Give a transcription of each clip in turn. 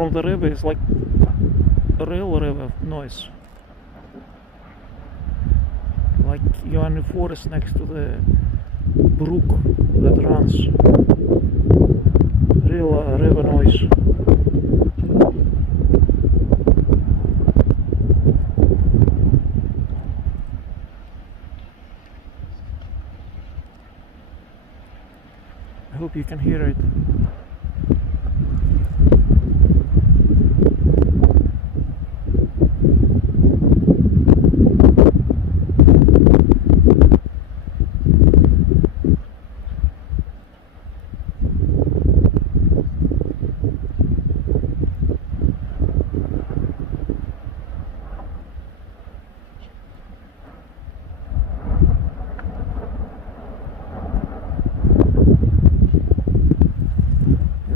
from the river is like a real river noise. Like you're in the forest next to the brook that runs. Real river noise. I hope you can hear it.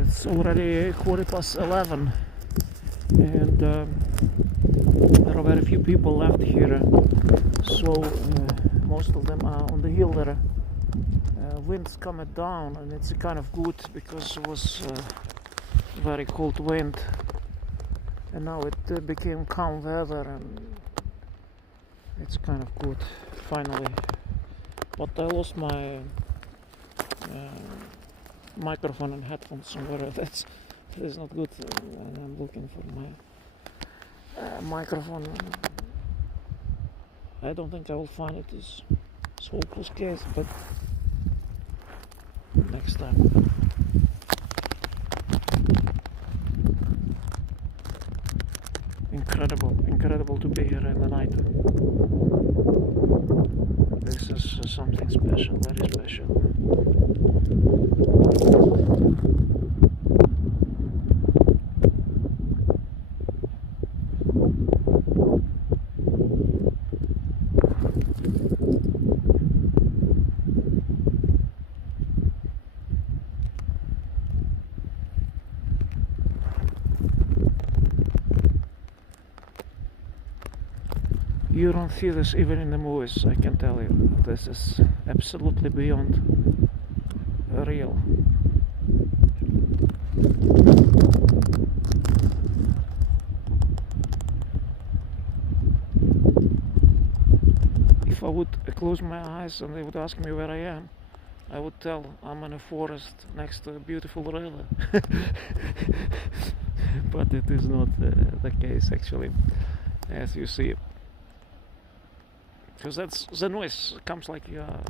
It's already 11:15 and there are very few people left here, so most of them are on the hill there. Wind's coming down and it's kind of good because it was very cold wind, and now it became calm weather and it's kind of good finally. But I lost my microphone and headphones somewhere. That is not good, and I'm looking for my microphone. I don't think I will find it. This hopeless case, but next time. Incredible to be here in the night. This is something special, very special. You don't see this even in the movies, I can tell you. This is absolutely beyond real. If I would close my eyes and they would ask me where I am, I would tell I'm in a forest next to a beautiful river. But it is not the case actually, as you see. Because that's the noise comes like you are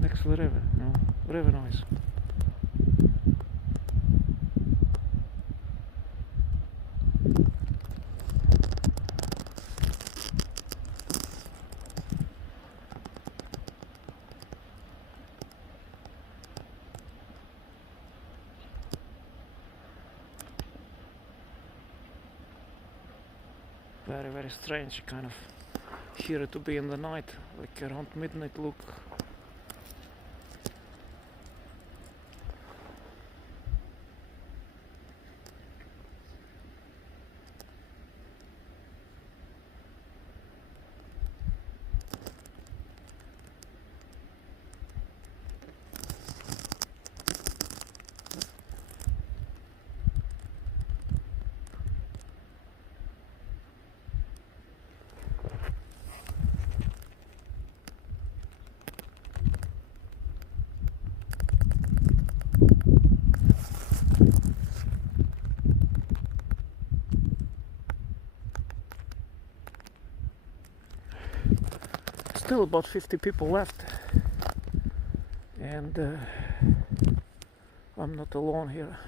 next to the river, no? River noise. Very, very strange kind of here to be in the night, like around midnight look. Still about 50 people left, and I'm not alone here.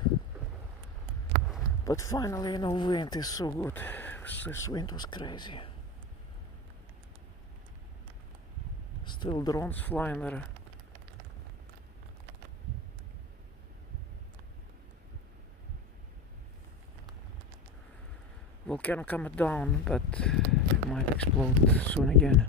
But finally, no wind is so good. This wind was crazy. Still drones flying there. Volcano coming down, but it might explode soon again.